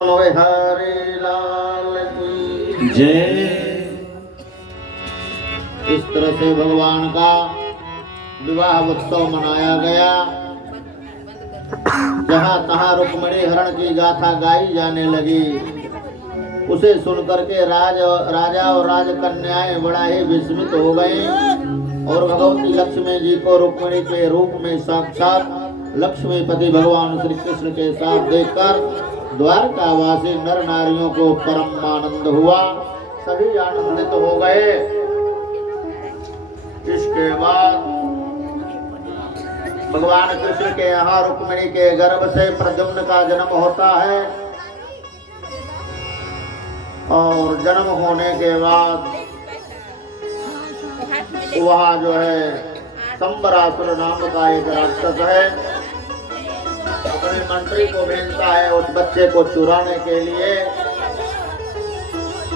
हरे लाल की जय। इस तरह से भगवान का विवाह उत्सव मनाया गया। जहाँ तहाँ रुक्मिणी हरण की गाथा गाई जाने लगी। उसे सुनकर के राजा और राजकन्याएं बड़ा ही विस्मित हो गए और भगवती लक्ष्मी जी को रुक्मिणी के रूप में साक्षात लक्ष्मीपति भगवान श्री कृष्ण के साथ देखकर द्वारकावासी नर नारियों को परम आनंद हुआ। सभी आनंदित हो गए। इसके बाद भगवान कृष्ण के यहाँ रुक्मिणी के गर्भ से प्रद्युम्न का जन्म होता है और जन्म होने के बाद वहाँ जो है संबरासुर नाम का एक राक्षस है, अपने मंत्री को भेजता है उस बच्चे को चुराने के लिए।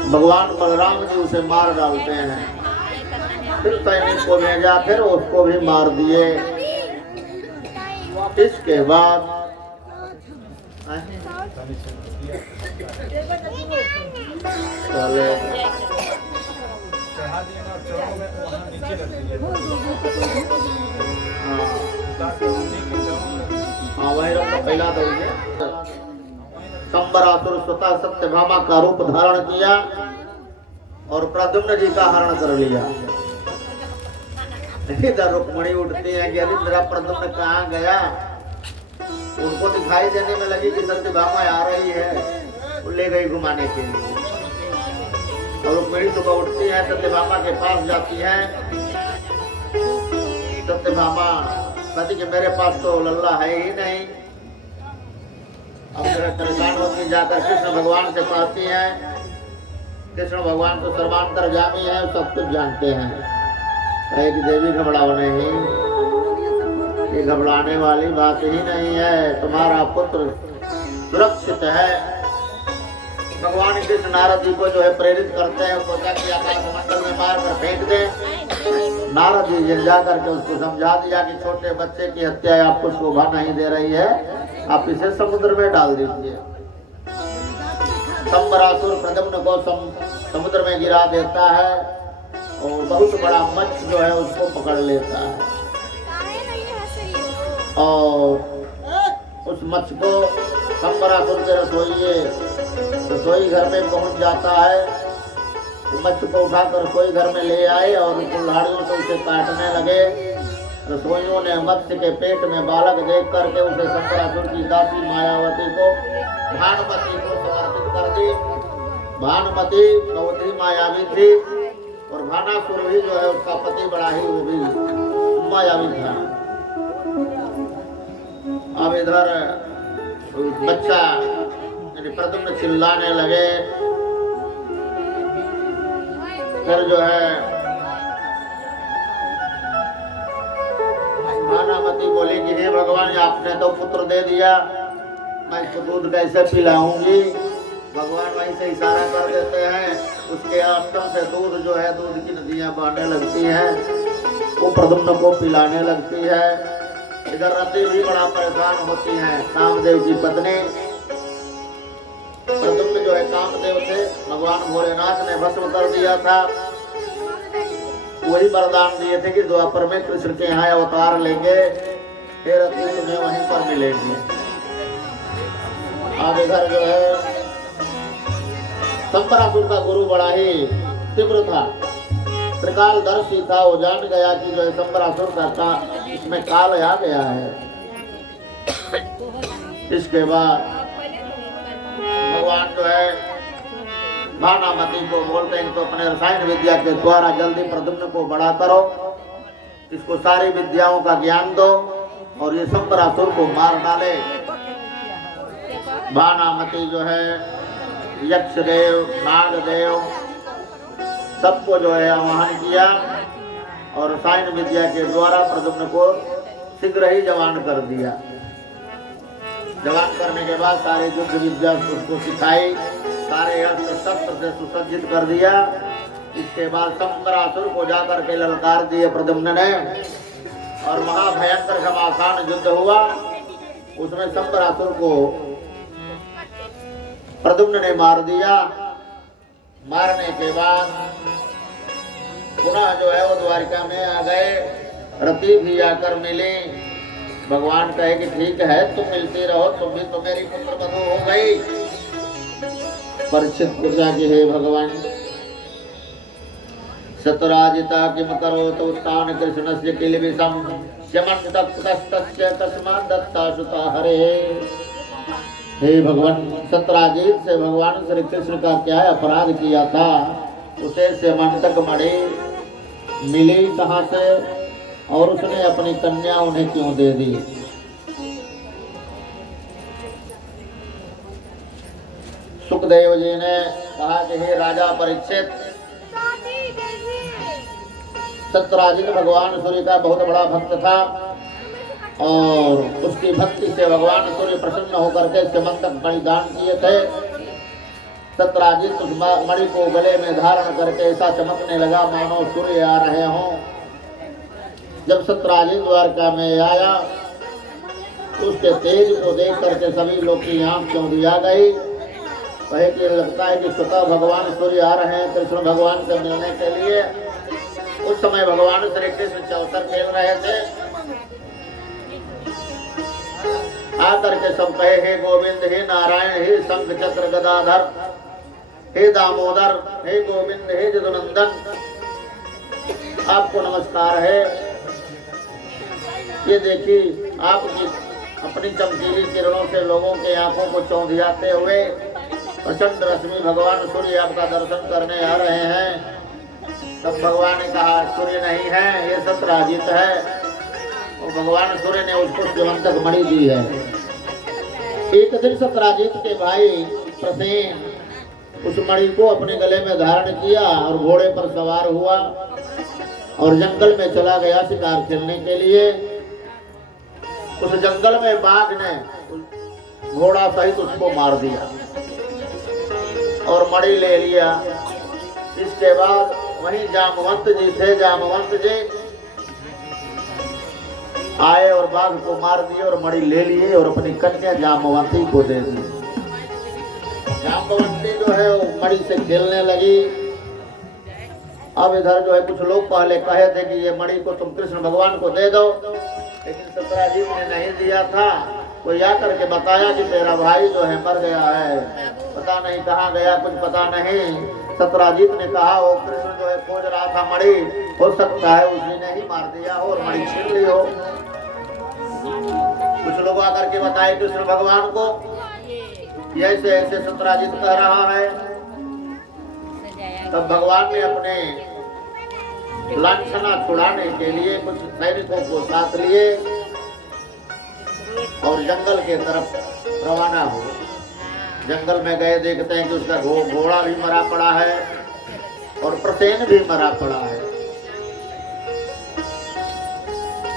भगवान बलराम जी उसे मार डालते हैं। फिर सैनिक को भेजा, फिर उसको भी मार दिए। इसके बाद संबरासुर स्वतः सत्यभामा का रूप धारण किया और प्रद्युम्न जी का हरण कर लिया। इधर रुक्मिणी उठती है कि अरे मेरा प्रद्युम्न कहाँ गया। उनको दिखाई देने में लगी कि सत्यभामा आ रही है, वो ले गई घुमाने के लिए। और रुक्मिणी सुबह उठती है, सत्यभामा के पास जाती है। सत्यभामा कहती कि मेरे पास तो लल्ला है ही नहीं। अब परेशान होकर जाकर कृष्ण भगवान से कहती है। कृष्ण भगवान तो सर्वांतर्यामी है, सब कुछ जानते हैं। कहे कि देवी घबराओ नहीं, ये घबराने वाली बात ही नहीं है, तुम्हारा पुत्र सुरक्षित है। भगवान कृष्ण नारद जी को जो है प्रेरित करते हैं, सोचा कि आकाश मंडल में मार कर फेंक दे। नारद जी ने जाकर के उसको समझा दिया कि छोटे बच्चे की हत्या आपको शोभा नहीं दे रही है, आप इसे समुद्र में डाल दीजिए। संबरासुर प्रद्युम्न को समुद्र में गिरा देता है और बहुत बड़ा मत्स्य जो है उसको पकड़ लेता है और उस मत्स्य को संबरासुर के रसोई घर में पहुंच जाता है। मत्स्य को उठाकर रसोई घर में ले आए और कुल्हाड़ियों से उसे काटने लगे। रसोइयों ने मत्स्य के पेट में बालक देख करके उसे संबरासुर की दासी मायावती को भानुमति को समर्पित कर दी। भानुमति बहुत ही मायावी थी और भानासुर भी जो है उसका पति बड़ा ही वो भी मायावी था। अब इधर बच्चा प्रद्युम्न चिल्लाने लगे। फिर जो है भानुमति बोली कि हे भगवान, आपने तो पुत्र दे दिया, मैं इसको दूध कैसे पिलाऊंगी। भगवान वहीं से इशारा कर देते हैं, उसके आश्रम से दूध जो है, दूध की नदियां बहने लगती हैं, वो प्रद्युम्न को पिलाने लगती है। इधर रति भी बड़ा परेशान होती है, कामदेव की पत्नी। प्रद्युम्न जो है कामदेव थे, भगवान भोलेनाथ ने भस्म कर दिया था। वही वरदान दिए थे कि द्वापर में कृष्ण के यहाँ अवतार लेंगे, फिर तुम्हें वहीं पर मिलेंगे। अब इधर जो है संबरासुर का गुरु बड़ा ही तीव्र था, त्रिकालदर्शी था। वो जान गया कि जो है संबरासुर का इसमें काल आ गया है। इसके बाद भगवान जो है भानुमति को बोलते हैं तो अपने रसायन विद्या के द्वारा जल्दी प्रद्युम्न को बड़ा करो, इसको सारी विद्याओं का ज्ञान दो और ये संबरासुर को मार डाले। भानुमति जो है यक्षदेव, नागदेव सबको जो है आह्वान किया और रसायन विद्या के द्वारा प्रद्युम्न को शीघ्र ही जवान कर दिया। जवान करने के बाद सारे युद्ध विद्या उसको सिखाई, सारे अस्त्र शस्त्र से सुसज्जित कर दिया। इसके बाद संबरासुर को जाकर के ललकार दिए प्रद्युम्न ने और महाभयंकर घमासान युद्ध हुआ। उसमें संबरासुर को प्रद्युम्न ने मार दिया। मारने के बाद पुनः जो है वो द्वारिका में आ गए। रति भी आकर मिली। भगवान कहे कि ठीक है तुम मिलती रहो, तुम भी तो मेरी पुत्र वधू हो गई। परीक्षित पूछा कि हे भगवान सतराजिता किम करो तो उत्तान कृष्णस्य किल विषम शमन्तस्तस्य तस्मात् दत्ता सुता हरे। हे भगवान सतराजित से भगवान श्री कृष्ण का क्या अपराध किया था, उसे सेमंतक मणि मिली कहाँ से और उसने अपनी कन्या उन्हें क्यों दे दी। सुखदेव जी ने कहा कि हे राजा परीक्षित, सत्यराजित भगवान सूर्य का बहुत बड़ा भक्त था और उसकी भक्ति से भगवान सूर्य प्रसन्न होकर के सेमंतक मणि दान किए थे। सत्यराजित उस मणि को गले में धारण करके ऐसा चमकने लगा मानो सूर्य आ रहे हों। जब सत्यराजित द्वारका में आया उसके तेज को देख करके सभी लोग की आंख चौंधी आ गई। कहे कि लगता है कि स्वतः भगवान सूर्य आ रहे हैं कृष्ण भगवान से मिलने के लिए। उस समय भगवान श्री कृष्ण चौसर खेल रहे थे। आकर के सब कहे हे गोविंद, हे नारायण, हे शंख चक्र गदाधर, हे दामोदर, हे गोविंद, हे जदुनंदन, आपको नमस्कार है। ये देखिए आपकी अपनी चमकीली किरणों से लोगों के आंखों को चौंधियाते हुए प्रचंड रश्मि भगवान सूर्य आपका दर्शन करने आ रहे हैं। तब भगवान ने कहा सूर्य नहीं है, ये सत्यराजित है। और भगवान सूर्य ने उसको सेमंतक मणि दी है। एक दिन सत्यराजित के भाई प्रसेन उस मणि को अपने गले में धारण किया और घोड़े पर सवार हुआ और जंगल में चला गया शिकार खेलने के लिए। उस जंगल में बाघ ने घोड़ा सहित उसको मार दिया और मणि ले लिया। इसके बाद वहीं जामवंत जी थे, जामवंत जी आए और बाघ को मार दिए और मणि ले लिए और अपनी कन्या जामवंती को दे दी। जामवंती जो है वो मणि से खेलने लगी। अब इधर जो है कुछ लोग पहले कहे थे कि ये मणि को तुम कृष्ण भगवान को दे दो, लेकिन सत्यराजित ने नहीं दिया था। कोई आकर के बताया कि तेरा भाई जो है मर गया है, पता नहीं कहाँ गया, कुछ पता नहीं। सत्यराजित ने कहा वो कृष्ण जो है खोज रहा था मणि, हो सकता है उसी ने ही मार दिया हो और मणि छीन ली हो। कुछ लोग आकर के बताए कृष्ण भगवान को ऐसे ऐसे सत्यराजित कह रहा है। तब भगवान ने अपने लांछना छुड़ाने के लिए कुछ सैनिकों को साथ लिए और जंगल के तरफ रवाना हुए। जंगल में गए, देखते हैं कि उसका घोड़ा भी मरा पड़ा है और प्रसेन भी मरा पड़ा है।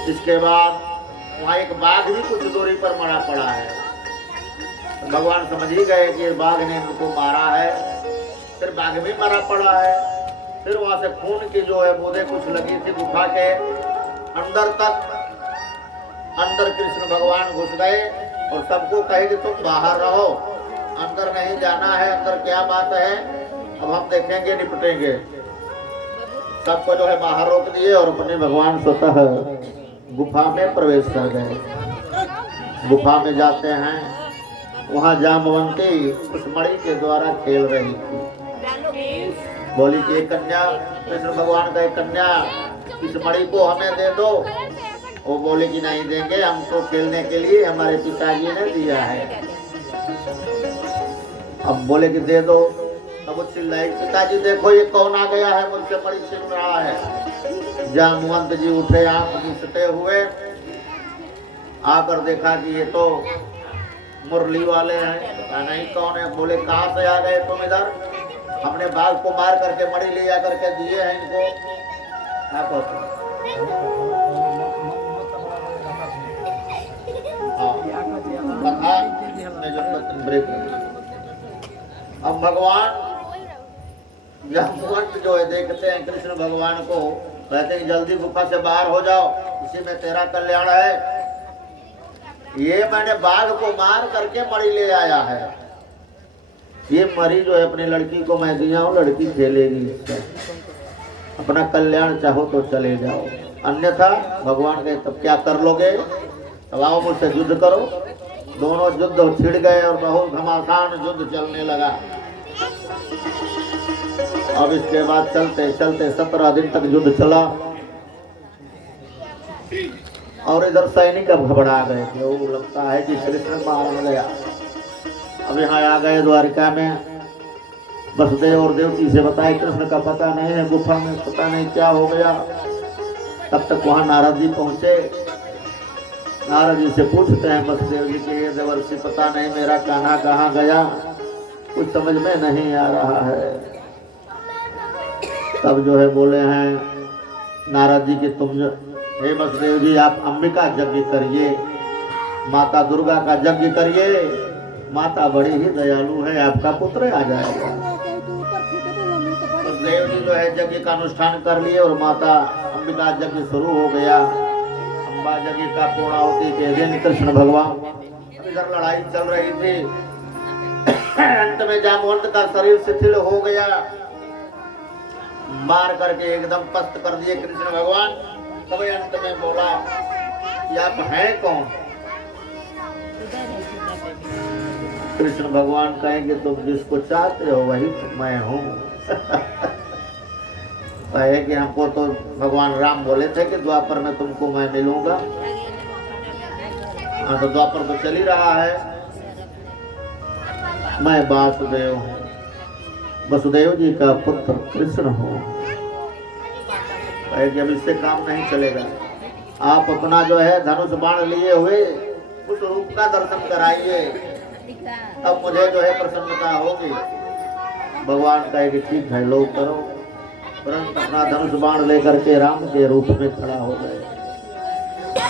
इसके बाद वहाँ एक बाघ भी कुछ दूरी पर मरा पड़ा है। तो भगवान समझ ही गए कि बाघ ने उनको मारा है। फिर बाघ भी मरा पड़ा है। फिर वहां से खून की जो है बूंदें कुछ लगी थी गुफा के अंदर तक। अंदर कृष्ण भगवान घुस गए और सबको कहे कि तुम बाहर रहो, अंदर नहीं जाना है। अंदर क्या बात है अब हम देखेंगे, निपटेंगे। सबको जो है बाहर रोक दिए और अपने भगवान स्वतः गुफा में प्रवेश कर गए। गुफा में जाते हैं, वहां जामवंती उस मणि के द्वारा खेल रही थी। बोली कि एक कन्या, कृष्ण भगवान का एक कन्या, इस मणि को हमें दे दो। वो बोले कि नहीं देंगे, हमको खेलने के लिए हमारे पिताजी ने दिया है। अब बोले कि दे दो। अब वो चिल्लाई, पिताजी देखो ये कौन आ गया है, मुझसे मणि छीन रहा है। जामवंत जी उठे आंख घिसते हुए, आकर देखा कि ये तो मुरली वाले हैं, पता नहीं कौन है। बोले कहाँ से आ गए तुम इधर? हमने बाघ को मार करके मणि ले जा करके दिए हैं इनको। अब भगवान जामवंत जो है देखते हैं कृष्ण भगवान को, कहते हैं जल्दी गुफा से बाहर हो जाओ, इसी में तेरा कल्याण है। ये मैंने बाघ को मार करके मणि ले आया है। ये मरी जो है अपनी लड़की को मैं दिया हूँ, लड़की खेलेगी इससे, अपना कल्याण चाहो तो चले जाओ, अन्यथा भगवान कहे तब क्या कर लोगे, तब आओ मुझसे युद्ध करो। दोनों युद्ध छिड़ गए और बहुत घमासान युद्ध चलने लगा। अब इसके बाद चलते चलते 17 दिन तक युद्ध चला और इधर सैनिक अब घबरा गए थे, वो लगता है कि कृष्ण मार गया। अब यहाँ आ गए द्वारिका में, वसुदेव और देवकी से बताए कृष्ण का पता नहीं है, गुफा में पता नहीं क्या हो गया। तब तक वहाँ नारद जी पहुँचे। नारद जी से पूछते हैं वसुदेव जी के, देवर्षि पता नहीं मेरा कान्हा कहाँ गया, कुछ समझ में नहीं आ रहा है। तब जो है बोले हैं नारद जी कि तुम हे वसुदेव जी आप अंबिका यज्ञ करिए, माता दुर्गा का यज्ञ करिए, माता बड़ी ही दयालु है, आपका पुत्र आ जाएगा। वसुदेव जी जो है यज्ञ का अनुष्ठान कर लिए और माता अंबिका यज्ञ शुरू हो गया। अम्बा यज्ञ का पूर्णाहुति के दिन कृष्ण भगवान, इधर लड़ाई चल रही थी, अंत में जामवंत का शरीर शिथिल हो गया, मार करके एकदम पस्त कर दिए कृष्ण भगवान। तब अंत में बोला कि आप हैं कौन? कृष्ण भगवान कहेंगे तुम जिसको चाहते हो वही तो मैं हूँ। कहे कि हमको तो भगवान राम बोले थे कि द्वापर में तुमको मैं मिलूंगा। हाँ तो द्वापर तो चल ही रहा है। मैं वासुदेव हूँ, वसुदेव जी का पुत्र कृष्ण हूँ। कहे कि अब इससे काम नहीं चलेगा, आप अपना जो है धनुष बाण लिए हुए उस रूप का दर्शन कराइए, अब मुझे जो है प्रसन्नता होगी। भगवान कहे कि ठीक है लो करो। तुरंत अपना धनुष बाण लेकर के राम के रूप में खड़ा हो गए।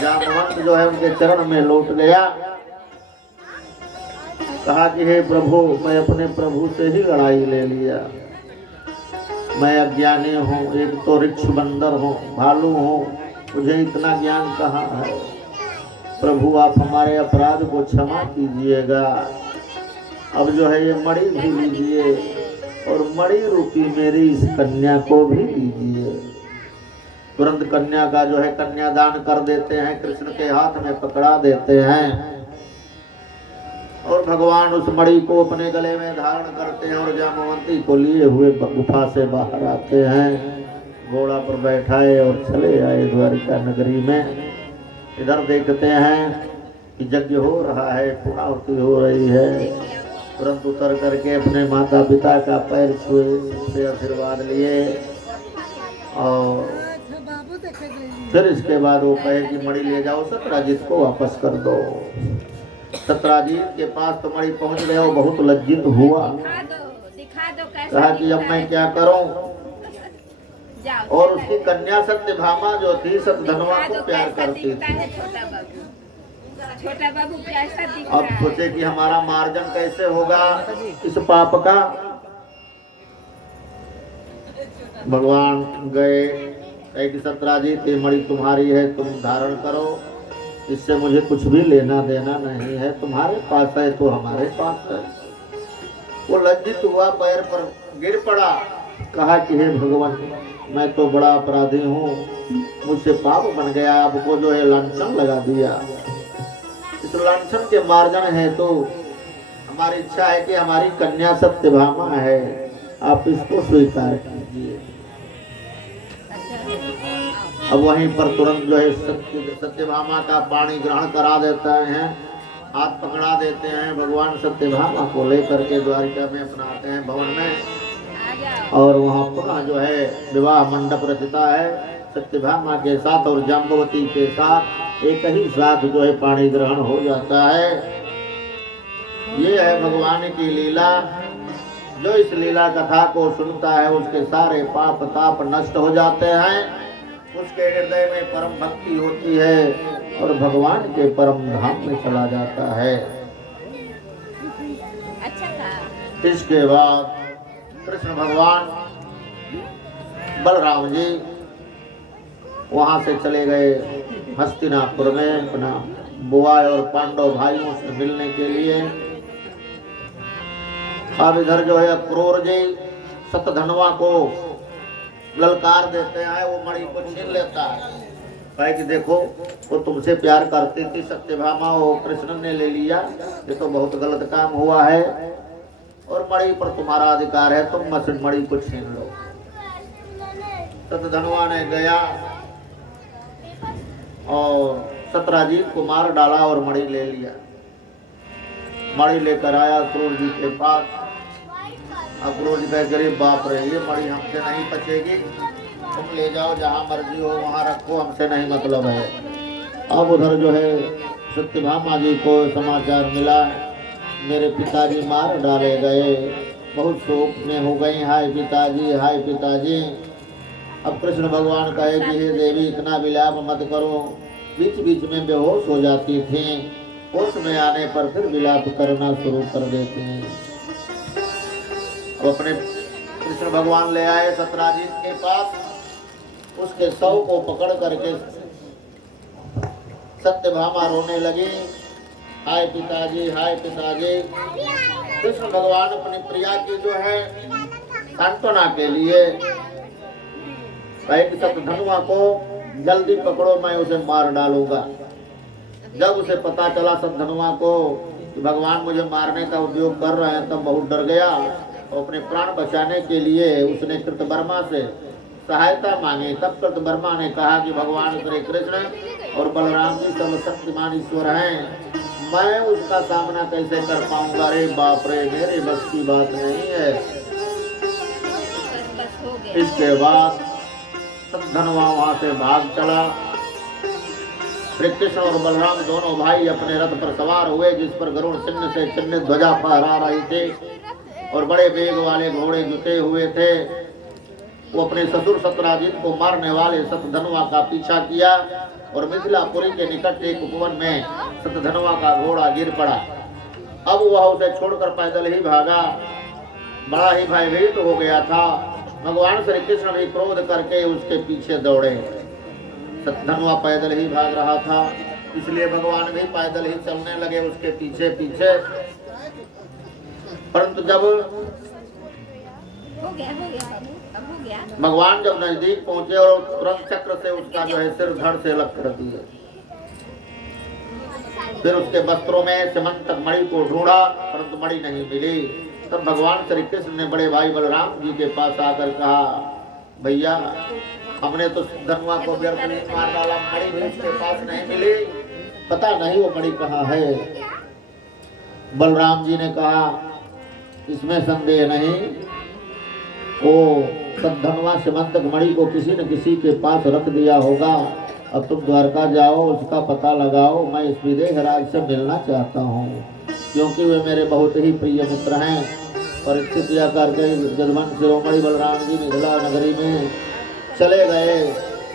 जामवंत जो है उनके चरण में लौट गया, कहा कि हे प्रभु मैं अपने प्रभु से ही लड़ाई ले लिया, मैं अज्ञानी हूँ, एक तो ऋक्ष बंदर हूँ, भालू हूँ, मुझे इतना ज्ञान कहाँ है। प्रभु आप हमारे अपराध को क्षमा कीजिएगा। अब जो है ये मणि भी लीजिए और मणि रूपी मेरी इस कन्या को भी लीजिए। तुरंत कन्या का जो है कन्यादान कर देते हैं, कृष्ण के हाथ में पकड़ा देते हैं और भगवान उस मणि को अपने गले में धारण करते हैं और जामवंती को लिए हुए गुफा से बाहर आते हैं। घोड़ा पर बैठाए और चले आए द्वारिका नगरी में। इधर देखते हैं कि यज्ञ हो रहा है, पूर्णाहुति हो रही है। तुरंत उतर करके अपने माता पिता का पैर छुए, उनसे आशीर्वाद लिए और फिर इसके बाद वो कहे कि मणि ले जाओ सत्यराजीत को वापस कर दो। सत्यराजीत के पास तो मणि पहुंच गए, वो बहुत लज्जित हुआ, कहा कि अब मैं क्या करूं। और उसकी कन्या सत्यभामा जो थी सतधनवा को प्यार करती थी। छोटा बाबू कैसा दिख अब सोचे कि हमारा मार्जन कैसे होगा इस पाप का। भगवान गए, कहे कि सत्यराजीत ये मणि तुम्हारी है, तुम धारण करो, इससे मुझे कुछ भी लेना देना नहीं है, तुम्हारे पास है तो हमारे पास है। वो लज्जित हुआ, पैर पर गिर पड़ा, कहा कि हे भगवान मैं तो बड़ा अपराधी हूँ, मुझसे पाप बन गया, आपको जो है लांछन लगा दिया। इस लांछन के मार्जन है तो हमारी इच्छा है कि हमारी कन्या सत्यभामा है, आप इसको स्वीकार कीजिए। अब वहीं पर तुरंत जो है सत्यभामा का पानी ग्रहण करा देते हैं, हाथ पकड़ा देते हैं। भगवान सत्यभामा को लेकर के द्वारिका में अपना आते हैं भवन में और वहाँ पुनः जो है विवाह मंडप रचता है सत्यभामा के साथ और जाम्बवती के साथ एक ही साथ जो है पानी ग्रहण हो जाता है। ये है भगवान की लीला। जो इस लीला कथा को सुनता है उसके सारे पाप ताप नष्ट हो जाते हैं, उसके हृदय में परम भक्ति होती है और भगवान के परम धाम में चला जाता है। इसके बाद कृष्ण भगवान बलराम जी वहां से चले गए हस्तिनापुर में अपना बुआ और पांडव भाइयों से मिलने के लिए। अब इधर जो है अक्रूर जी सतधनवा को ललकार देते हैं, वो मणि को छीन लेता है। भाई कि देखो वो तुमसे प्यार करती थी सत्यभामा, वो कृष्ण ने ले लिया, ये तो बहुत गलत काम हुआ है और मणि पर तुम्हारा अधिकार है, तुम मत मणि को छीन लो। सतधनवा ने गया और सत्राजीत को मार डाला और मणि ले लिया। मणि लेकर आया अक्रूर जी के पास। अक्रूर जी कहे गरीब बाप रे, ये मणि हमसे नहीं बचेगी, तुम ले जाओ जहाँ मर्जी हो वहाँ रखो, हमसे नहीं मतलब है। अब उधर जो है सत्यभामा जी को समाचार मिला, मेरे पिताजी मार डाले गए, बहुत शोक में हो गई, हाय पिताजी हाय पिताजी। अब कृष्ण भगवान कहे कि हे देवी इतना विलाप मत करो, बीच बीच में बेहोश हो जाती थी, होश में आने पर फिर विलाप करना शुरू कर देती हैं। अब अपने कृष्ण भगवान ले आए सत्राजीत के पास, उसके शव को पकड़ करके सत्यभामा रोने लगी, हाय पिताजी हाय पिताजी। कृष्ण भगवान अपनी प्रिया की जो है सांत्वना के लिए सतधनवा को जल्दी पकड़ो, मैं उसे मार डालूंगा। जब उसे पता चला सतधनवा को कि भगवान मुझे मारने का उद्योग कर रहे हैं, तब बहुत डर गया और अपने प्राण बचाने के लिए उसने कृतवर्मा से सहायता मांगी। तब कृतवर्मा ने कहा कि भगवान श्री कृष्ण और बलराम जी सर्वशक्तिमान ईश्वर हैं, मैं उसका सामना कैसे कर पाऊंगा। अरे बाप रे, मेरे बस की बात नहीं है। इसके बाद सतधनवा वहां से भाग चला। श्री कृष्ण और बलराम दोनों भाई अपने रथ पर सवार हुए, जिस पर गरुड़ चिन्ह से चिन्हित ध्वजा फहरा रही थी और बड़े वेग वाले घोड़े जुटे हुए थे। वो अपने ससुर सत्राजीत को मारने वाले सतधनवा का पीछा किया और मिथिलापुरी के निकट एक उपवन में सतधनवा का घोड़ा गिर पड़ा। अब वह उसे छोड़कर पैदल ही भागा, बड़ा ही भयभीत हो गया था। भगवान श्री कृष्ण भी क्रोध करके उसके पीछे दौड़े। सतधनवा पैदल ही भाग रहा था, इसलिए भगवान भी पैदल ही चलने लगे उसके पीछे पीछे। परंतु जब भगवान जब नजदीक पहुंचे और तुरंत चक्र से उसका जो है सिर धड़ से अलग कर दिया। फिर उसके वस्त्रों में सिमंतक मणि को ढूंढा, परंतु मणि नहीं मिली। तब भगवान श्री कृष्ण ने बड़े भाई बलराम जी के पास आकर कहा, भैया हमने तो धनवा को व्यर्थ नहीं मार डाला, मणि भी उसके पास नहीं मिली, पता नहीं वो मणि कहाँ है। बलराम जी ने कहा, इसमें संदेह नहीं, वो सतधनवा सिमंतक मणि को किसी न किसी के पास रख दिया होगा। अब तुम द्वारका जाओ, उसका पता लगाओ, मैं इस विदेह राज से मिलना चाहता हूँ, क्योंकि वे मेरे बहुत ही प्रिय मित्र हैं। परीक्षित या करके जजमान शिरोमणि बलराम जी मिथिला नगरी में चले गए।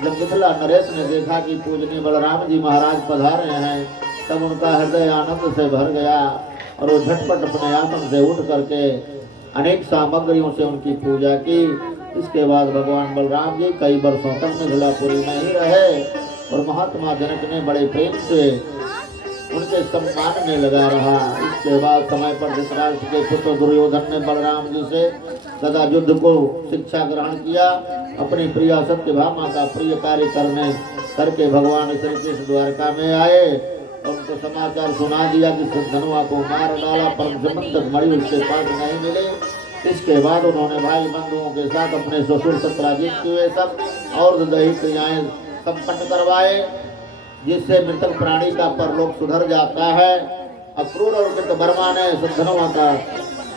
जब मिथिला नरेश ने देखा कि पूजनीय बलराम जी महाराज पधारे हैं, तब उनका हृदय आनंद से भर गया और वो झटपट अपने आसन से उठ करके अनेक सामग्रियों से उनकी पूजा की। इसके बाद भगवान बलराम जी कई वर्षों तक मिथिलापुरी में ही रहे और महात्मा जनक ने बड़े प्रेम से उनके सम्मान में लगा रहा। इसके बाद समय पर धृतराष्ट्र के पुत्र दुर्योधन ने बलराम जी से गदा युद्ध को शिक्षा ग्रहण किया। अपनी प्रिया सत्यभामा का प्रिय कार्य करके भगवान श्री कृष्ण द्वारका में आए और उनको समाचार सुना दिया कि सतधनवा को मार डाला, परंतु सिमंतक मणि उसके पास नहीं मिले। इसके बाद उन्होंने भाई बंधुओं के साथ अपने ससुर सत्राजीत किए सब और दैहिक क्रियाएं संपन्न करवाए, जिससे मृतक प्राणी का परलोक सुधर जाता है। अक्रूर और कृतवर्मा ने सतधनवा का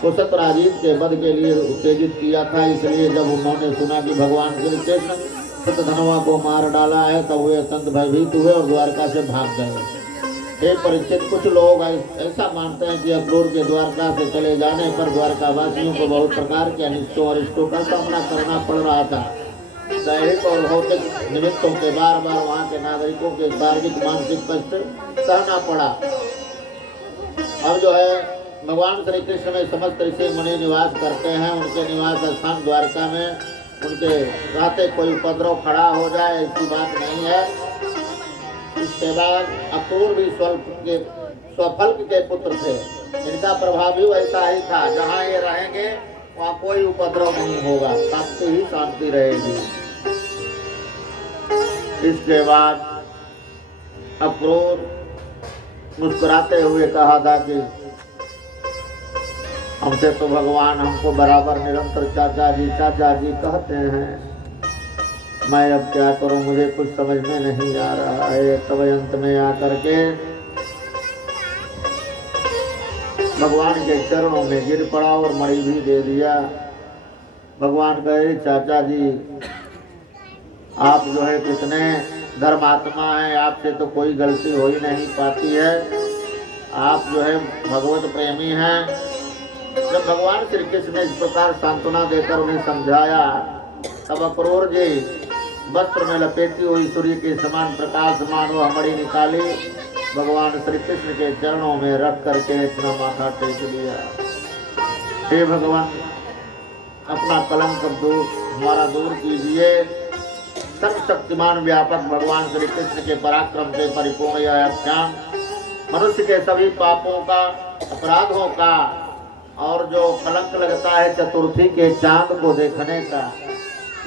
को सत्राजीत के वध के लिए उत्तेजित किया था। इसलिए जब उन्होंने सुना कि भगवान श्री कृष्ण सतधनवा को मार डाला है, तब वे अत्यंत भयभीत हुए और द्वारका से भाग गए। एक परिचित कुछ लोग ऐसा मानते हैं कि अक्रूर के द्वारका से चले जाने पर द्वारका वासियों को बहुत प्रकार के अनिष्टों और इष्टों का सामना करना पड़ रहा था। दैहिक और भौतिक निमित्तों के बार बार वहाँ के नागरिकों के शारीरिक मानसिक कष्ट सहना पड़ा। अब जो है भगवान श्री कृष्ण में समस्त ऋषि मुनि निवास करते हैं। उनके निवास स्थान द्वारका में उनके रहते कोई उपद्रव खड़ा हो जाए ऐसी बात नहीं है। इसके बाद अक्रूर भी स्वफल्क के पुत्र थे। इनका प्रभाव भी वैसा ही था, जहाँ ये रहेंगे वहाँ कोई उपद्रव नहीं होगा, शांति ही शांति रहेगी। इसके बाद अक्रूर मुस्कुराते हुए कहा था कि हमसे तो भगवान हमको बराबर निरंतर चाचा जी कहते हैं, मैं अब क्या करूं, मुझे कुछ समझ में नहीं आ रहा है। तब अंत में आकर के भगवान के चरणों में गिर पड़ा और मणि भी दे दिया। भगवान कहे, चाचा जी आप जो है कितने धर्मात्मा हैं, आपसे तो कोई गलती हो ही नहीं पाती है, आप जो है भगवत प्रेमी हैं। जब भगवान श्री कृष्ण ने इस प्रकार सांत्वना देकर उन्हें समझाया, तब अक्रूर जी वस्त्र में लपेटी हुई सूर्य के समान प्रकाशमान वह मणि निकाली, भगवान श्री कृष्ण के चरणों में रख करके अपना माथा टेक लिया। हे भगवान, अपना कलंक हमारा दूर कीजिए। सर्वशक्तिमान व्यापक भगवान श्री कृष्ण के पराक्रम से परिपूर्ण यह अभियान मनुष्य के सभी पापों का, अपराधों का और जो कलंक लगता है चतुर्थी के चांद को देखने का,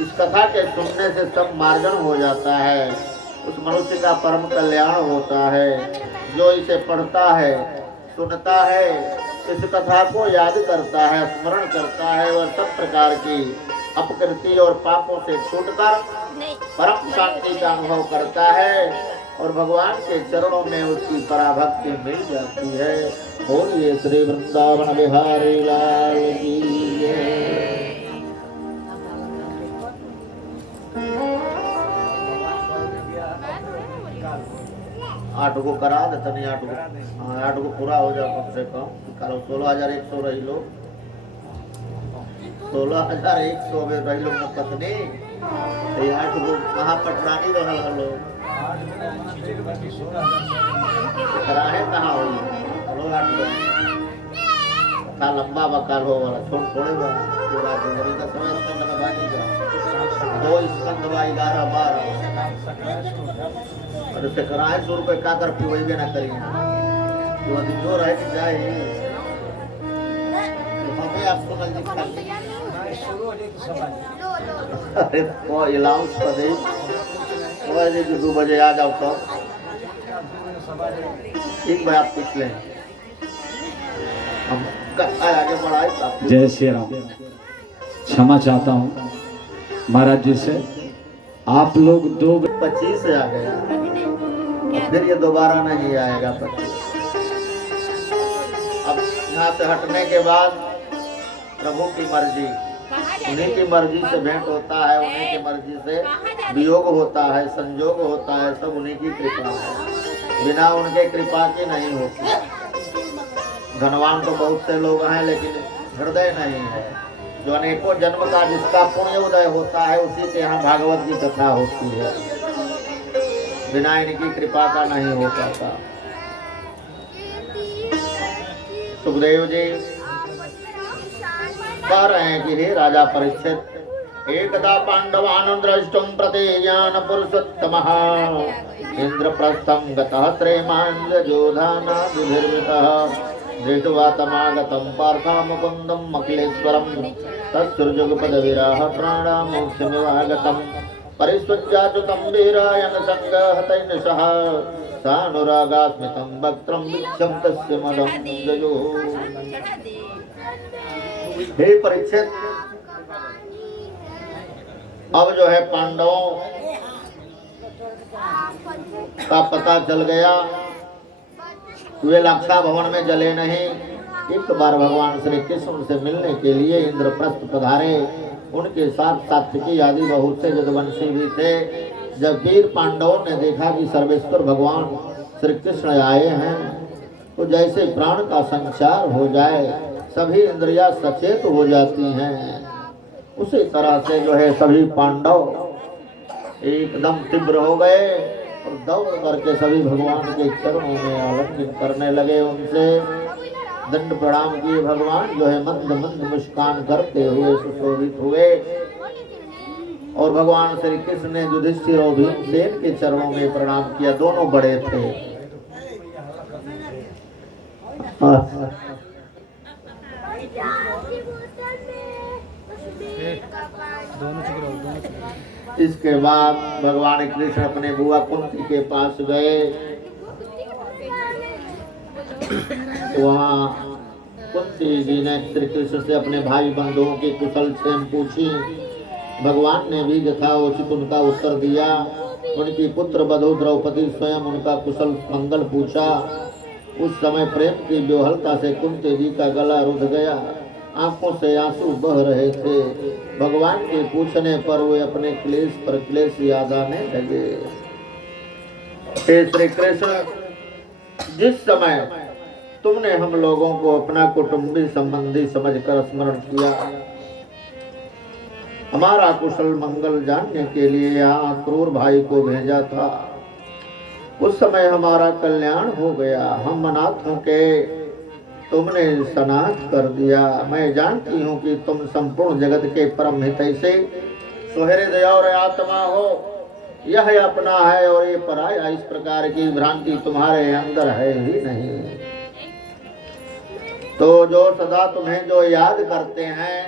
इस कथा के सुनने से सब मार्जन हो जाता है। उस मनुष्य का परम कल्याण होता है। जो इसे पढ़ता है, सुनता है, इस कथा को याद करता है, स्मरण करता है, वह सब प्रकार की अपकृति और पापों से छूटकर परम शांति का अनुभव करता है और भगवान के चरणों में उसकी पराभक्ति मिल जाती है। बोलिए श्री वृंदावन बिहारी लाल की जय। आठ को करा देता नहीं, आठ को पूरा हो जाए कम से कम। करो 16,100 रही लो, 16,100 में रही लो न पत्नी, 8 को महापटरानी रहल हलो कराहे कहाँ हुई। हेलो 8 को था लंबा बकाल हो वाला छोड़ छोड़े बा पूरा जिंदगी का समय स्कंद में बानी जा 2 स्कंद बा 11 12 और से कराए 100 रुपए का कर पी वही भी ना करिए जो अधिक जो रहे कि जाए हमें आपको नजदीक खाली अरे तो अलाउंस कर दे वह 2 बजे आ जाओ तो एक बार आप पूछ लें हम आगे बढ़ाए। जय श्री राम। क्षमा चाहता हूँ महाराज जी से, आप लोग 2:25 से आ गया, फिर ये दोबारा नहीं आएगा 25। अब यहाँ से हटने के बाद प्रभु की मर्जी, उन्हीं की मर्जी से भेंट होता है, उन्हीं की मर्जी से वियोग होता है, संजोग होता है, सब उन्हीं की कृपा है, बिना उनके कृपा की नहीं होती। धनवान तो बहुत से लोग हैं लेकिन हृदय नहीं है। जो अनेकों जन्म का जिसका पुण्य उदय होता है उसी के यहाँ भागवत की कथा होती है, बिना इनकी कृपा का नहीं हो पाता। सुखदेव जी कह रहे हैं कि हे राजा परीक्षित, एकदा पांडवान् द्रष्टुं प्रतेयान पुरुषोत्तमः इंद्रप्रस्थं गतः श्रीमान् योधानादिभिर्वृतः दृष्ट्वा तमागतं पार्थं मुकुन्दम् अखिलेश्वरं तत्सृजुगपदविराह प्राणामोक्षमिवागतं परिस्वज्जाच्युतं वीरायन संगहतैन सह सानुरागास्मितं वक्त्रं वीक्षं तस्य मदं जयो। हे परीक्षित, अब जो है पांडवों का पता चल गया, वे लाक्षा भवन में जले नहीं। एक बार भगवान श्री कृष्ण से मिलने के लिए इंद्रप्रस्थ पधारे, उनके साथ सात्विकी आदि बहुत से यदुवंशी भी थे। जब वीर पांडवों ने देखा कि सर्वेश्वर भगवान श्री कृष्ण आए हैं तो जैसे प्राण का संचार हो जाए, सभी इंद्रियां सचेत हो जाती हैं, उसी तरह से जो है सभी पांडव एकदम तीव्र हो गए और दौड़ करके सभी भगवान के चरणों में आलिंगन करने लगे। उनसे दंड प्रणाम किए। भगवान जो है मंद मंद मुस्कान करते हुए सुशोभित हुए और भगवान श्री कृष्ण ने युधिष्ठिर और भीमसेन के चरणों में प्रणाम किया। दोनों बड़े थे। इसके बाद भगवान कृष्ण अपने बुआ कुंती के पास गए। वहाँ कुंती जी ने श्री कृष्ण से अपने भाई बंधुओं की कुशल क्षेम पूछी। भगवान ने भी यथाउचित उनका उत्तर दिया। उनकी पुत्र वधू द्रौपदी स्वयं उनका कुशल मंगल पूछा। उस समय प्रेम की व्योहलता से कुंती जी का गला रुध गया, आंखों से आंसू बह रहे थे। भगवान के पूछने पर वे अपने क्लेश पर क्लेश याद आने लगे। हे श्री कृष्ण, जिस समय तुमने हम लोगों को अपना कुटुंबी संबंधी समझकर स्मरण किया, हमारा कुशल मंगल जानने के लिए यहाँ क्रूर भाई को भेजा था, उस समय हमारा कल्याण हो गया। हम अनाथों के तुमने सनाथ कर दिया। मैं जानती हूँ कि तुम संपूर्ण जगत के परम हितैषी सुहृदय और आत्मा हो। यह अपना है और ये पराया, इस प्रकार की भ्रांति तुम्हारे अंदर है ही नहीं। तो जो सदा तुम्हें जो याद करते हैं,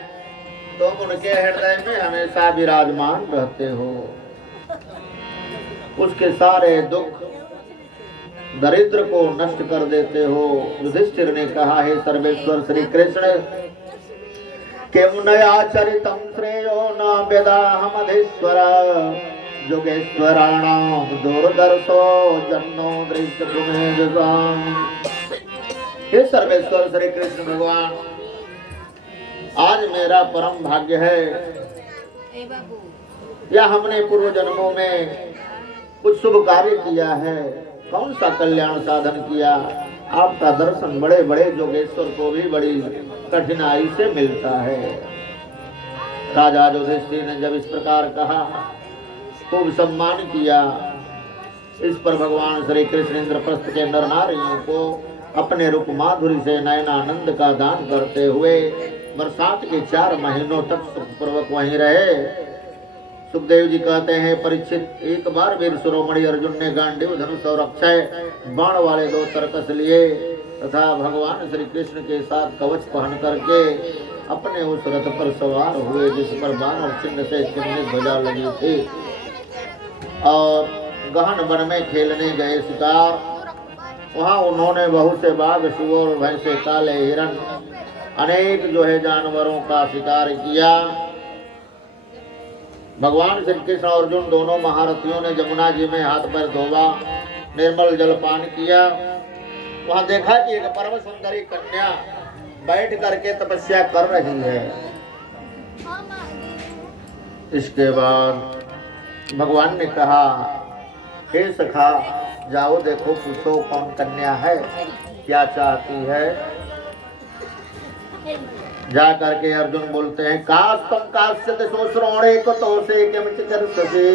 तुम उनके हृदय में हमेशा विराजमान रहते हो। उसके सारे दुख दरिद्र को नष्ट कर देते हो। युधिष्ठिर ने कहा, हे सर्वेश्वर श्री कृष्ण, किम नयाचरितम श्रेयो न वेदाहमधीश्वर योगेश्वराणाम दुर्दर्शो जन्नो दृष्टभूमेजसाम। हे सर्वेश्वर श्री कृष्ण भगवान, आज मेरा परम भाग्य है या हमने पूर्व जन्मों में कुछ शुभ कार्य किया है, कौन सा कल्याण साधन किया। आपका दर्शन बड़े बड़े योगेश्वर को भी बड़ी कठिनाई से मिलता है। राजा युधिष्ठिर ने जब इस प्रकार कहा, खूब सम्मान किया। इस पर भगवान श्री कृष्ण इंद्रप्रस्थ के नर नारियों को अपने रूप माधुरी से नयनानंद का दान करते हुए बरसात के 4 महीनों तक सुखपूर्वक वहीं रहे। सुखदेव जी कहते हैं, परीक्षित, एक बार वीर शिरोमणि अर्जुन ने गांडीव धनुष और अक्षय बाण वाले 2 तरकस लिए तथा भगवान श्री कृष्ण के साथ कवच पहन करके अपने उस रथ पर सवार हुए जिस पर बाण और चिन्ह से चिन्हित ध्वजा लगी थी, और गहन वन में खेलने गए शिकार। वहाँ उन्होंने बहुत से बाघ, सुअर, भैंसे, काले हिरण, अनेक जो है जानवरों का शिकार किया। भगवान श्री कृष्ण और अर्जुन दोनों महारथियों ने जमुना जी में हाथ पैर धोवा, निर्मल जल पान किया। वहां देखा कि एक परम सुंदरी कन्या बैठ करके तपस्या कर रही है। इसके बाद भगवान ने कहा, हे सखा, जाओ देखो, पूछो कौन कन्या है, क्या चाहती है। जा करके अर्जुन बोलते हैं, काश तुम काश्यत श्रोणे को तो से किमचिकर्षसि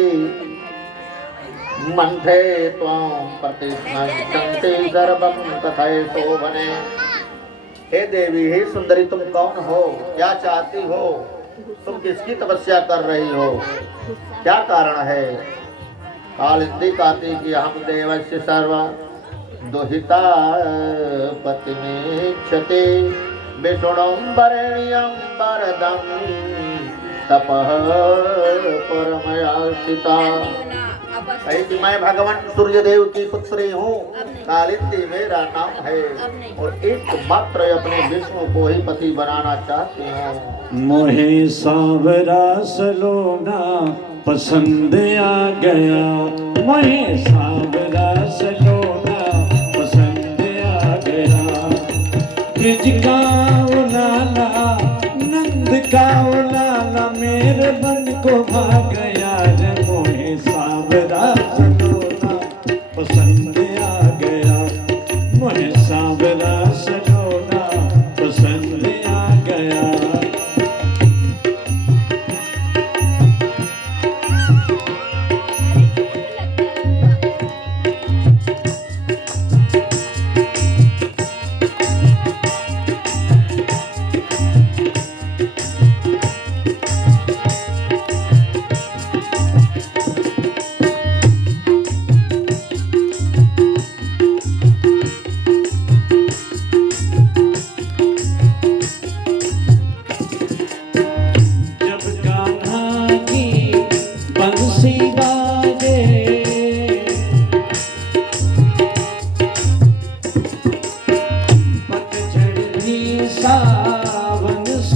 मंथे त्वं प्रतिष्ठन्ते सर्वं कथय शोभने। हे देवी, हे सुंदरी, तुम कौन हो, क्या चाहती हो, तुम किसकी तपस्या कर रही हो, क्या कारण है। कालिंदी कहती कि हम देवस्य सर्व दुहिता पतिमेक्षते विष्णुं वरेण्यं वरदं तपः परमया स्थिता। कि मैं भगवान सूर्यदेव की पुत्री हूँ, कालिंदी मेरा नाम है और एकमात्र अपने विष्णु को ही पति बनाना चाहती हूँ। मोहे सावरा सलोना पसंद आ गया, मोहे सावरा सलोना पसंद आ गया। ब्रिज का वो लाला, नंद का वो लाला, मेरे मन को भा गया रे। मोहे सावरा सलोना पसंद आ गया, मोहे सावरा सलोना पसंद आ गया।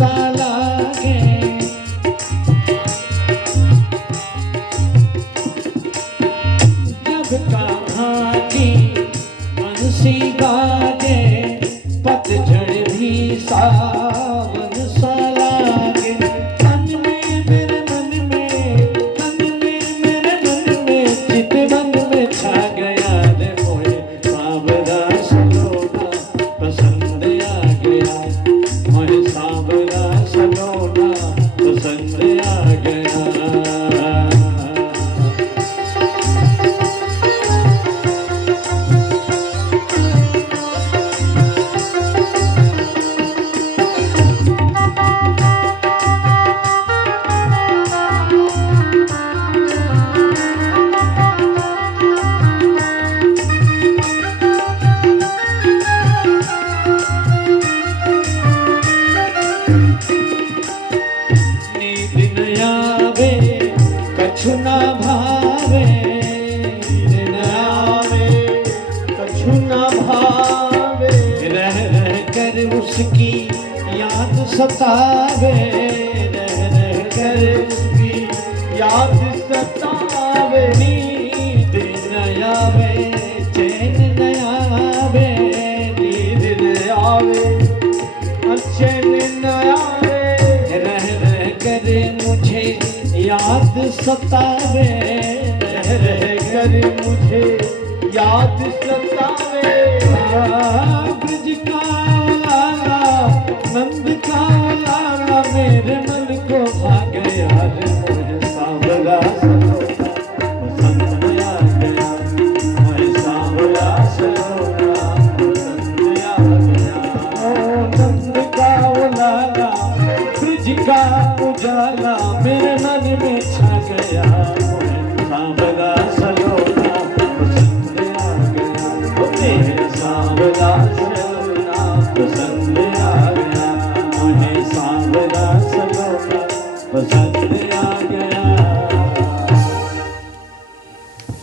सा लागे, जब कहानी बंसी गाजे, पतझड़ भी सावन सा लागे। मन में मेरे मन में, तन में मेरे मन में, चित मन में छा गया रे मोहे सांवरा सलोना पसंद आ गया, मोहे सांवरा सलोना पसंद आ गया। नींद न आवे कछु ना भावे, नींद न आवे कछु ना भावे, रह रह कर उसकी याद सतावे, रह रह कर उसकी याद सतावे। नींद न आवे चैन न आवे, नींद न आवे चैन न आवे, रह रह कर मुझे याद सतावे, रह रह कर मुझे याद सतावे। ब्रज का लाला नंद का लाला मेरे मन को भा गया रे मोहे सांवरा सलोना पसंद आ गया, मोहे सांवरा सलोना पसंद आ गया। ओ नंद का लाला ब्रज का उजाला मेरे मन में छा गया, मोहे सांवरा सलोना पसंद आ गया, मोहे सांवरा सलोना पसंद आ गया, मोहे सांवरा सलोना पसंद आ गया।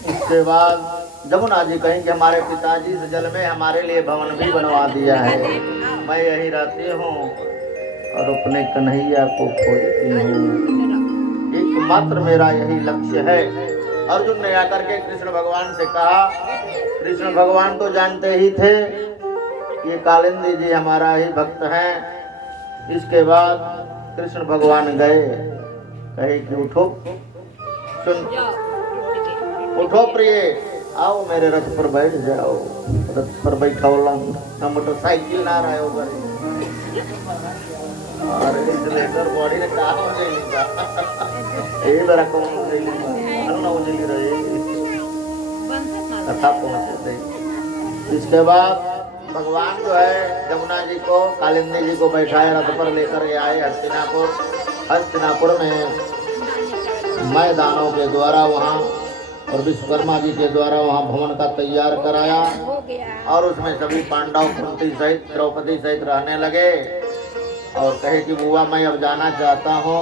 इसके बाद जमुना जी कहें कि हमारे पिताजी इस जल में हमारे लिए भवन भी बनवा दिया है, मैं यही रहती हूँ और अपने कन्हैया को खोजती हूँ, एकमात्र मेरा यही लक्ष्य है। अर्जुन ने आकर के कृष्ण भगवान से कहा, कृष्ण भगवान तो जानते ही थे ये कालिंदी जी हमारा ही भक्त हैं। इसके बाद कृष्ण भगवान गए, कहे कि उठो, सुन उठो प्रिय, आओ मेरे रथ पर बैठ जाओ। रथ पर बैठा ना मोटरसाइकिल ना रहा होगा, अरे इसलेटर बॉडी ने कहा मुझे लिखा ये बरा कौन मुझे लिखा ना मुझे लिख रहे कथा पहुंचे थे। इसके बाद भगवान जो है जमुना जी को कालिंदी जी को बैठाए रथ पर लेकर के आए हस्तिनापुर। हस्तिनापुर में मैं दानव के द्वारा वहाँ और विश्वकर्मा जी के द्वारा वहाँ भवन का तैयार कराया और उसमें सभी पांडव कुंती सहित द्रौपदी सहित रहने लगे और कहे कि बुआ मैं अब जाना चाहता हूँ।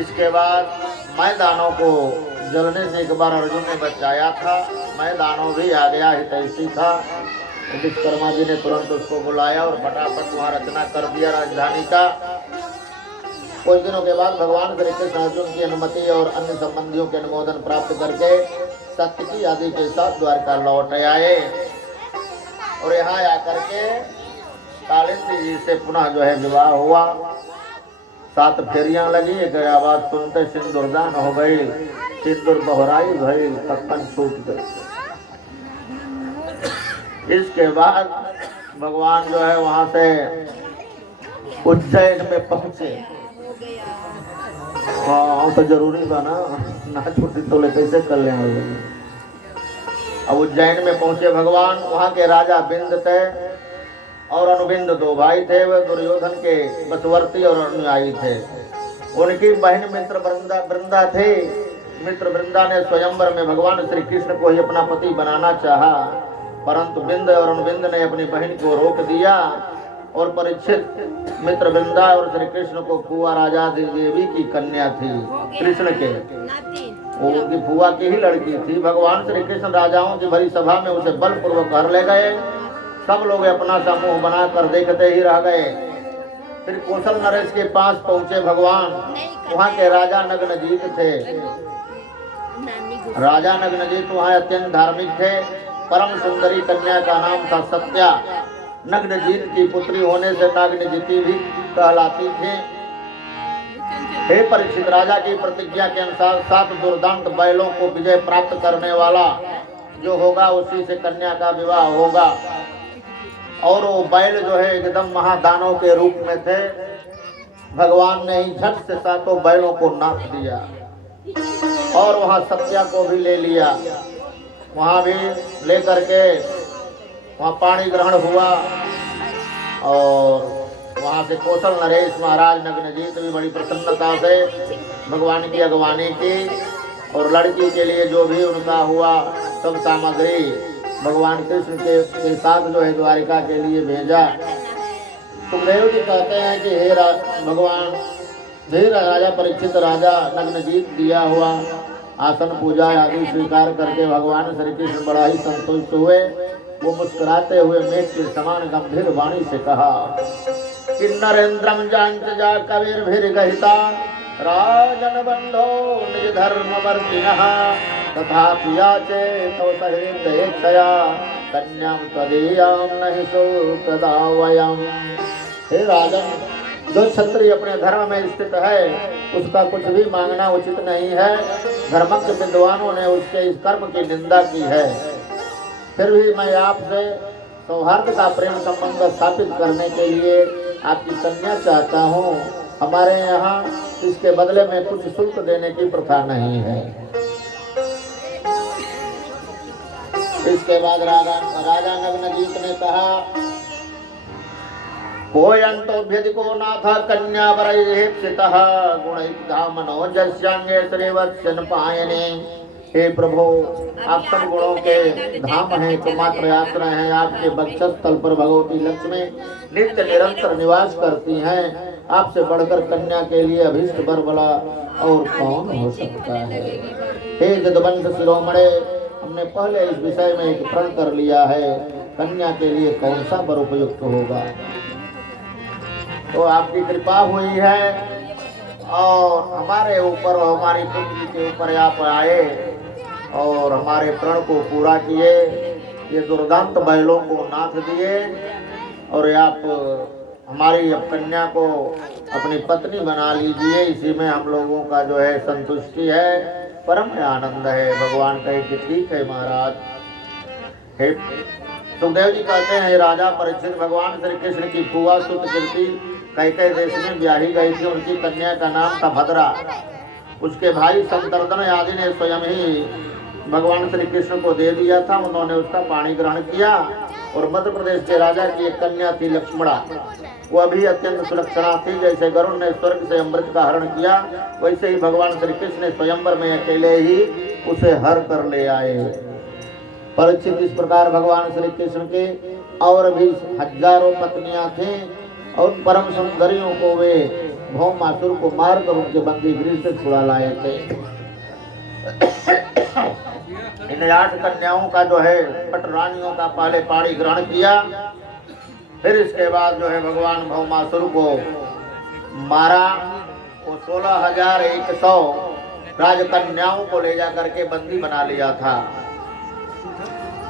इसके बाद मैं दानव को जलने से एक बार अर्जुन ने बचाया था, मैं दानव भी आ गया हितैषी था। विश्वकर्मा जी ने तुरंत उसको बुलाया और फटाफट वहाँ रचना कर दिया राजधानी का। कुछ दिनों के बाद भगवान श्री कृष्ण अर्जुन की अनुमति और अन्य संबंधियों के अनुमोदन प्राप्त करके सत्यकी आदि के साथ द्वारका लौट आए और यहाँ आकर के कालिंदी जी से पुनः जो है विवाह हुआ। 7 फेरियां लगी, एक आवाज सुनते सिंदूरदान हो गई, सिंदूर बहराई भई, तखन छूट गई। इसके बाद भगवान जो है वहां से उज्जैन में पहुंचे। हाँ तो जरूरी बा ना छुट्टी तो ले कैसे कर ले। अब उज्जैन में पहुंचे भगवान, वहां के राजा बिंद थे और अनुबिंद 2 भाई थे। वे दुर्योधन के बसवर्ती और अनुयायी थे। उनकी बहन मित्र वृंदा थे। मित्र वृंदा ने स्वयंवर में भगवान श्री कृष्ण को ही अपना पति बनाना चाहा, परंतु बिंद और अनुबिंद ने अपनी बहन को रोक दिया और परीक्षित मित्र वृंदा और श्री कृष्ण को फुआ राजा देवी की कन्या थी। कृष्ण के वो उनकी फुआ की ही लड़की थी। भगवान श्री कृष्ण राजाओं की भरी सभा में उसे बलपूर्वक घर ले गए। सब लोग अपना सा मुंह बनाकर देखते ही रह गए। फिर कौशल नरेश के पास पहुंचे भगवान। वहां के राजा नग्नजीत थे। राजा नग्नजीत वहां अत्यंत धार्मिक थे। परम सुंदरी कन्या का नाम था सत्या। नग्नजीत की पुत्री होने से नागनजीती भी कहलाती थी। हे परीक्षित, राजा की प्रतिज्ञा के अनुसार 7 दुर्दांत बैलों को विजय प्राप्त करने वाला जो होगा उसी से कन्या का विवाह होगा। और वो बैल जो है एकदम महादानव के रूप में थे। भगवान ने ही झट से 7 बैलों को नाप दिया और वहां सत्या को भी ले लिया। वहां भी लेकर के वहां पानी ग्रहण हुआ और वहां से कौशल नरेश महाराज नग्नजीत भी बड़ी प्रसन्नता से भगवान की अगवानी की और लड़की के लिए जो भी उनका हुआ सब सामग्री भगवान कृष्ण के साथ जो है द्वारिका के लिए भेजा। सुखदेव जी कहते हैं कि हे भगवान, हे राजा परीक्षित, राजा नग्नजीत दिया हुआ आसन पूजा आदि स्वीकार करके भगवान श्री कृष्ण बड़ा ही संतुष्ट हुए। वो मुस्कुराते हुए मेघ के समान गंभीर वाणी से कहा कि नरेंद्रम जांच जा कबीर भीर गहिता राजन बंधो निज धर्म वर्तिनः तथा पियाचे तो सहृदयेक्षया कन्यां तदीयां नहि सुप्रदावयम्। हे राजन, जो क्षत्रिय अपने धर्म में स्थित है उसका कुछ भी मांगना उचित नहीं है। धर्मज्ञ विद्वानों ने उसके इस कर्म की निंदा की है। फिर भी मैं आपसे सौहार्द का प्रेम संबंध स्थापित करने के लिए आपकी कन्या चाहता हूँ। हमारे यहाँ इसके बदले में कुछ शुल्क देने की प्रथा नहीं है। इसके बाद राजा नग्नजीत ने कहा, कोयंतोभ्यधिको नाथ कन्या वरैप्सितः गुणैर्धा मनोजस्यांगे श्रीवत्सन पायने। हे प्रभु, आप सब गुणों के धाम हैं, एकमात्र यात्रा है। आपके वक्षस्थल पर भगवती लक्ष्मी नित्य निरंतर निवास करती हैं। आपसे बढ़कर कन्या के लिए अभीष्ट वर बला और कौन हो सकता है। हे जदवंश शिरोमणे, हमने पहले इस विषय में एक प्रण कर लिया है। कन्या के लिए कौन सा वर उपयुक्त होगा। तो आपकी कृपा हुई है और हमारे ऊपर, हमारी पुत्री के ऊपर आप आए और हमारे प्रण को पूरा किए। ये दुर्दांत बैलों को नाथ दिए और आप हमारी कन्या को अपनी पत्नी बना लीजिए। इसी में हम लोगों का जो है संतुष्टि है, परम आनंद है। भगवान कहे कि ठीक है महाराज। हे सुखदेव जी कहते हैं, राजा परीक्षित, भगवान श्री कृष्ण की फुआ सुत कीर्ति कैकेयी देश में ब्याही गई थी। उनकी कन्या का नाम था भद्रा। उसके भाई संतर्दन आदि ने स्वयं ही भगवान श्री कृष्ण को दे दिया था। उन्होंने उसका पानी ग्रहण किया। और मध्य प्रदेश के राजा की एक कन्या थी लक्ष्मणा। वह भी अत्यंत सुलक्षणा थी। जैसे गरुड़ ने स्वर्ग से अमृत का हरण किया, वैसे ही भगवान श्री कृष्ण ने स्वयंवर में अकेले ही उसे हर कर ले आए। परीक्षित, इस प्रकार भगवान श्री कृष्ण के और भी हजारों पत्नियां थीं और परम सुंदरियों को वे भौमासुर को मारकर उनके बंदी गृह से छुड़ा लाए थे। इन 8 कन्याओं का जो है पट रानियों का पहले पानी ग्रहण किया। फिर इसके बाद जो है भगवान भौमासुर को मारा। वो 16,100 राजकन्याओं को ले जा करके बंदी बना लिया था।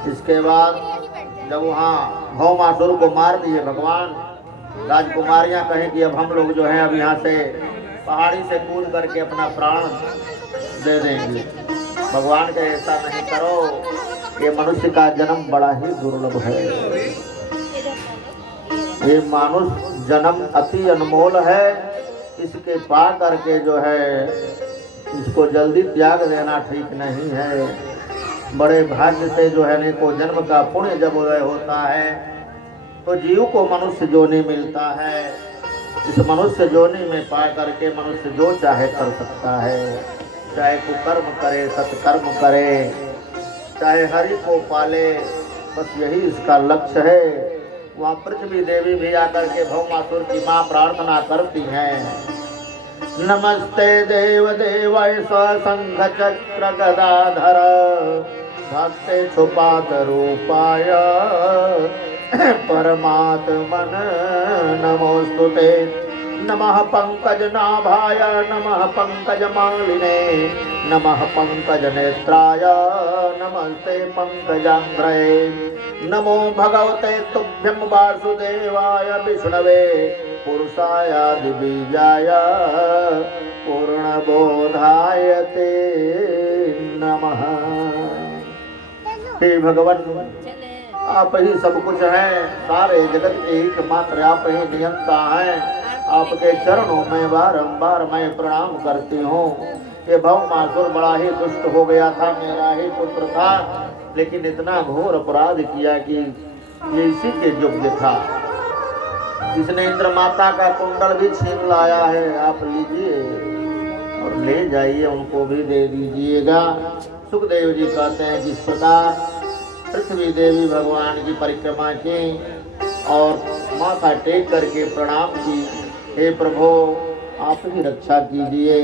इसके बाद जब वहाँ भौमासुर को मार दिए भगवान, राजकुमारियां कहें कि अब हम लोग जो है अब यहाँ से पहाड़ी से कूद करके अपना प्राण दे देंगे। भगवान के ऐसा नहीं करो, ये मनुष्य का जन्म बड़ा ही दुर्लभ है। ये मानुष जन्म अति अनमोल है। इसके पा करके जो है इसको जल्दी त्याग देना ठीक नहीं है। बड़े भाग्य से जो है को जन्म का पुण्य जब उदय होता है तो जीव को मनुष्य जोनि मिलता है। इस मनुष्य जोनि में पा करके मनुष्य जो चाहे कर सकता है। चाहे कुकर्म करे, सत्कर्म करे, चाहे हरि को पाले, बस यही इसका लक्ष्य है। वहाँ पृथ्वी देवी भी आकर के भौमासुर की माँ प्रार्थना करती हैं, नमस्ते देव देवाय स्वसंघ चक्र गदाधर भक्ते छुपात रूपाय परमात्मन नमोस्तुते। नमः पंकजनाभाय नमः पंकजमालिने नमः पंकजनेत्राय नमस्ते पंकजांग्रये। नमो भगवते तुभ्यं वासुदेवाय विष्णवे पुरुषाय दिव्याय पूर्णबोधाय ते नमः। हे भगवान, आप ही सब कुछ हैं, सारे जगत के एकमात्र आप ही नियंता हैं। आपके चरणों में बारंबार मैं प्रणाम करती हूँ। ये भौमासुर बड़ा ही दुष्ट हो गया था, मेरा ही पुत्र था, लेकिन इतना घोर अपराध किया कि ये इसी के योग्य था। इसने इंद्र माता का कुंडल भी छीन लाया है। आप लीजिए और ले जाइए, उनको भी दे दीजिएगा। सुखदेव जी कहते हैं जिस प्रकार पृथ्वी देवी भगवान की परिक्रमा की और माथा टेक करके प्रणाम की, हे प्रभु आप ही रक्षा कीजिए,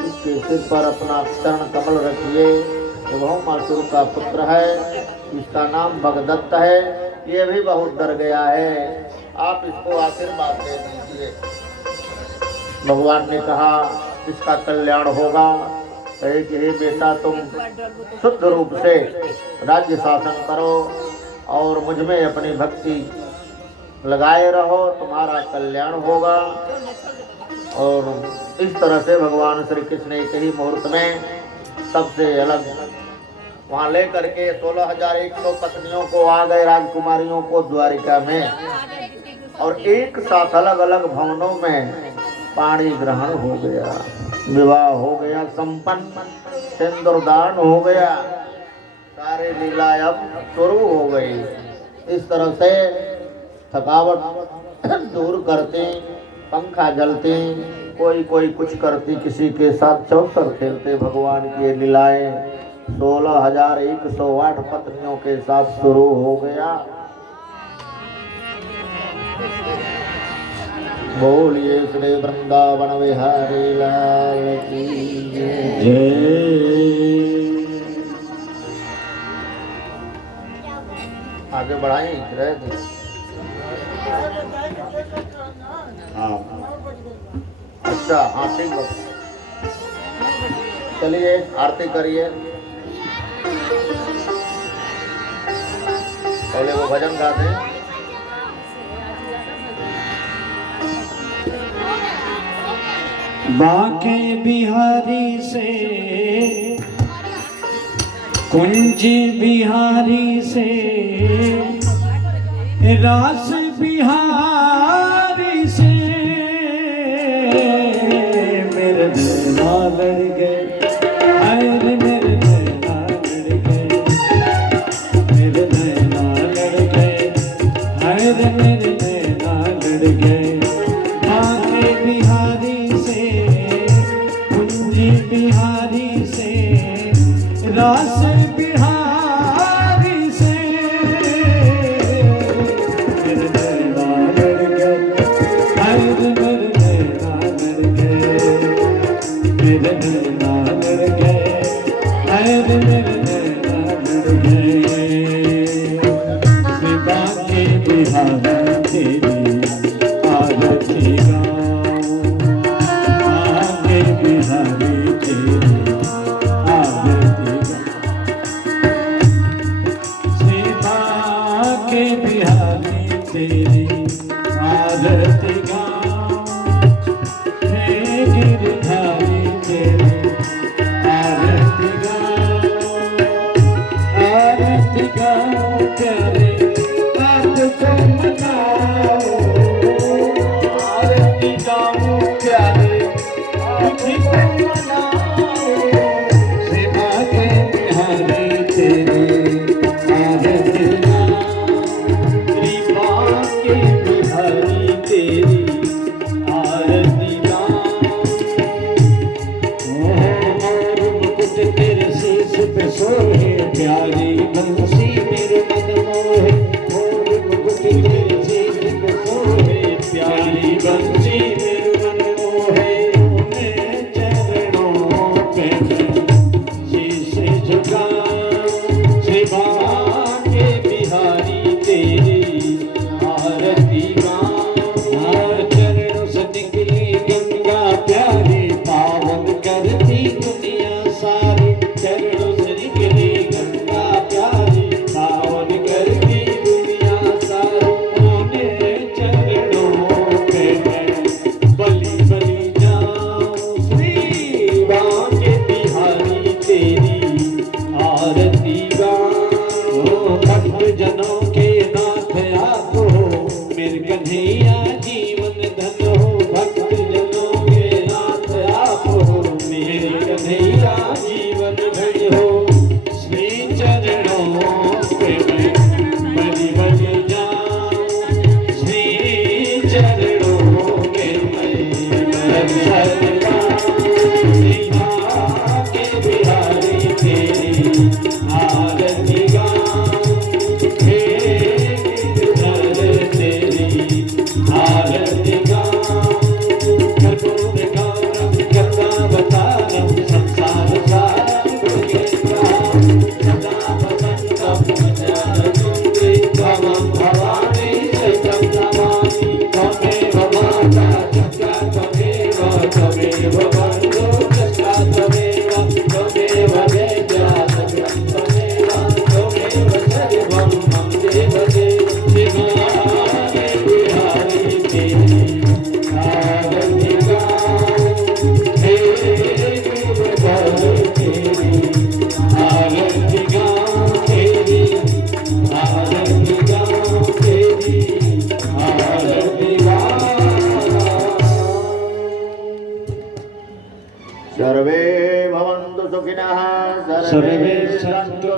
इसके सिर पर अपना चरण कमल रखिए। ये भौमासुर का पुत्र है, इसका नाम भगदत्त है, ये भी बहुत डर गया है, आप इसको आशीर्वाद दे दीजिए। भगवान ने कहा इसका कल्याण होगा। कहे कि हे बेटा तुम शुद्ध रूप से राज्य शासन करो और मुझ में अपनी भक्ति लगाए रहो, तुम्हारा कल्याण होगा। और इस तरह से भगवान श्री कृष्ण एक ही मुहूर्त में सबसे अलग वहाँ ले करके 16,100 पत्नियों को आ गए, राजकुमारियों को द्वारिका में, और एक साथ अलग अलग भवनों में पाणी ग्रहण हो गया, विवाह हो गया, संपन्न, सिंदूरदान हो गया, सारे लीला अब शुरू हो गई। इस तरह से थकावट दूर करती, पंखा जलती, कोई कोई कुछ करती, किसी के साथ चौसर खेलते। भगवान की लीलाएं 16,108 पत्नियों के साथ शुरू हो गया। बोलिए श्री वृंदावन बिहारी लाल की जय। आगे बढ़ाएं रह दे। हाँ अच्छा, हाँ ठीक है, चलिए आरती करिए। पहले वो भजन गाते हैं। बांके बिहारी से कुंज बिहारी से रास बिहारी से मेरे नैना लड़ गए, अरे मेरे नैना लड़ गए, मेरे नैना लड़ गए, अरे मेरे नैना लड़ गए। बांके बिहारी से कुंज बिहारी से रास बिहारी से मेरे नैना लड़ गए, अरे मेरे नैना लड़ गए, मेरे नैना लड़ गए, अरे मेरे नैना लड़ गए। बांके बिहारी तेरी आरती गाऊं, बांके बिहारी तेरी आरती गाऊं, बांके बिहारी तेरी आरती गाऊं, सर्वे भवन्तु सुखिनः सर्वे सन्तु